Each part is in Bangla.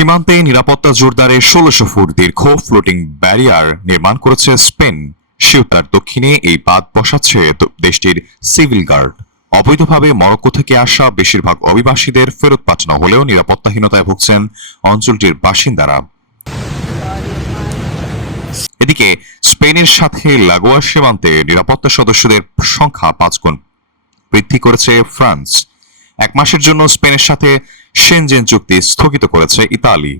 সীমান্তে নিরাপত্তা জোরদারে ১৬০০ ফুট দীর্ঘ ফ্লোটিং ব্যারিয়ার নির্মাণ করেছে স্পেন। সিউতার দক্ষিণে এই বাঁধ বসাচ্ছে দেশটির সিভিল গার্ড। অবৈধভাবে মরক্কো থেকে আসা বেশিরভাগ অভিবাসীদের ফেরত পাঠানো হলেও নিরাপত্তাহীনতায় ভুগছেন অঞ্চলটির বাসিন্দারা। এদিকে স্পেনের সাথে লাগোয়া সীমান্তে নিরাপত্তা সদস্যদের সংখ্যা ৫ গুণ বৃদ্ধি করেছে ফ্রান্স। এক মাসের জন্য স্পেনের সাথে শেনজেন চুক্তি স্থগিত করেছে ইতালি।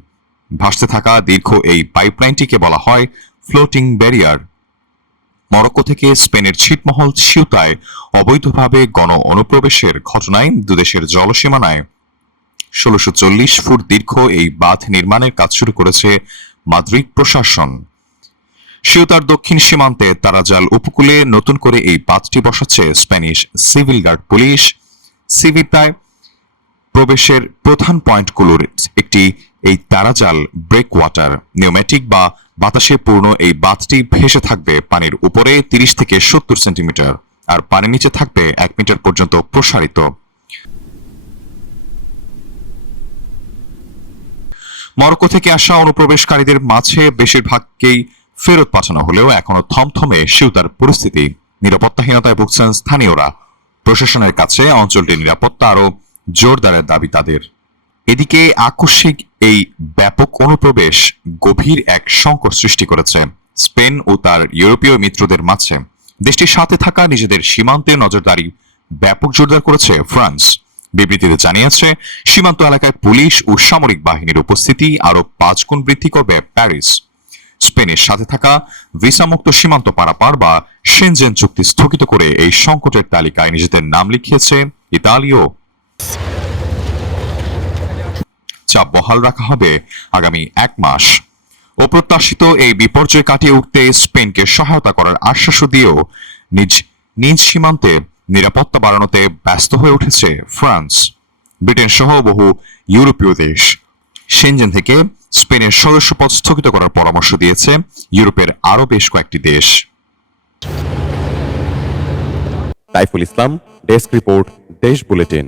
ভাসতে থাকা দীর্ঘ এই পাইপলাইনটিকে বলা হয় ফ্লোটিং ব্যারিয়ার। মরক্কো থেকে স্পেনের ছিটমহল সিউতায় অবৈধভাবে গণ অনুপ্রবেশের ঘটনায় দুদেশের জলসীমানায় ১৬৪০ ফুট দীর্ঘ এই বাঁধ নির্মাণের কাজ শুরু করেছে মাদ্রিদ প্রশাসন। সিউতার দক্ষিণ সীমান্তে তারাজাল উপকূলে নতুন করে এই বাঁধটি বসাচ্ছে স্প্যানিশ সিভিল গার্ড পুলিশ। সিভিতায় প্রবেশের প্রধান পয়েন্টগুলোর একটি এই তারাজাল ব্রেকওয়াটার। নিউমেটিক বা বাতাসে পূর্ণ এই বাঁধটি ভেসে থাকবে পানির উপরে ৩০ থেকে ৭০ সেন্টিমিটার, আর পানির নিচে থাকবে ১ মিটার পর্যন্ত প্রসারিত। মরক্কো থেকে আসা অনুপ্রবেশকারীদের মাঝে বেশিরভাগকেই ফেরত পাঠানো হলেও এখনো থমথমে সিউতার পরিস্থিতি। নিরাপত্তাহীনতায় ভুগছেন স্থানীয়রা। প্রশাসনের কাছে অঞ্চলটির নিরাপত্তা আরও জোরদারের দাবি তাদের। এদিকে আকস্মিক এই ব্যাপক অনুপ্রবেশ গভীর এক সংকট সৃষ্টি করেছে স্পেন ও তার ইউরোপীয় মিত্রদের মাঝে। দেশটির সাথে থাকা নিজেদের সীমান্তে নজরদারি ব্যাপক জোরদার করেছে ফ্রান্স। বিবৃতিতে জানিয়েছে, সীমান্ত এলাকায় পুলিশ ও সামরিক বাহিনীর উপস্থিতি আরও ৫ গুণ বৃদ্ধি করবে প্যারিস। স্পেনের সাথে থাকা ভিসামুক্ত সীমান্ত পারাপার বা শেনজেন চুক্তি স্থগিত করে এই সংকটের তালিকায় নিজেদের নাম লিখিয়েছে ইতালিও। চাপ বহাল রাখা হবে আগামী ১ মাস। অপ্রত্যাশিত এই বিপর্যয় কাটিয়ে উঠতে স্পেনকে সহায়তা করার আশ্বাস দিয়েও নিজ সীমান্তে নিরাপত্তা বাড়ানোতে ব্যস্ত হয়ে উঠেছে ফ্রান্স। ব্রিটেন সহ বহু ইউরোপীয় দেশ শেনজেন থেকে স্পেনের সদস্যপদ স্থগিত করার পরামর্শ দিয়েছে ইউরোপের আরও বেশ কয়েকটি দেশ। সাইফুল ইসলাম, ডেস্ক রিপোর্ট, দেশ বুলেটিন।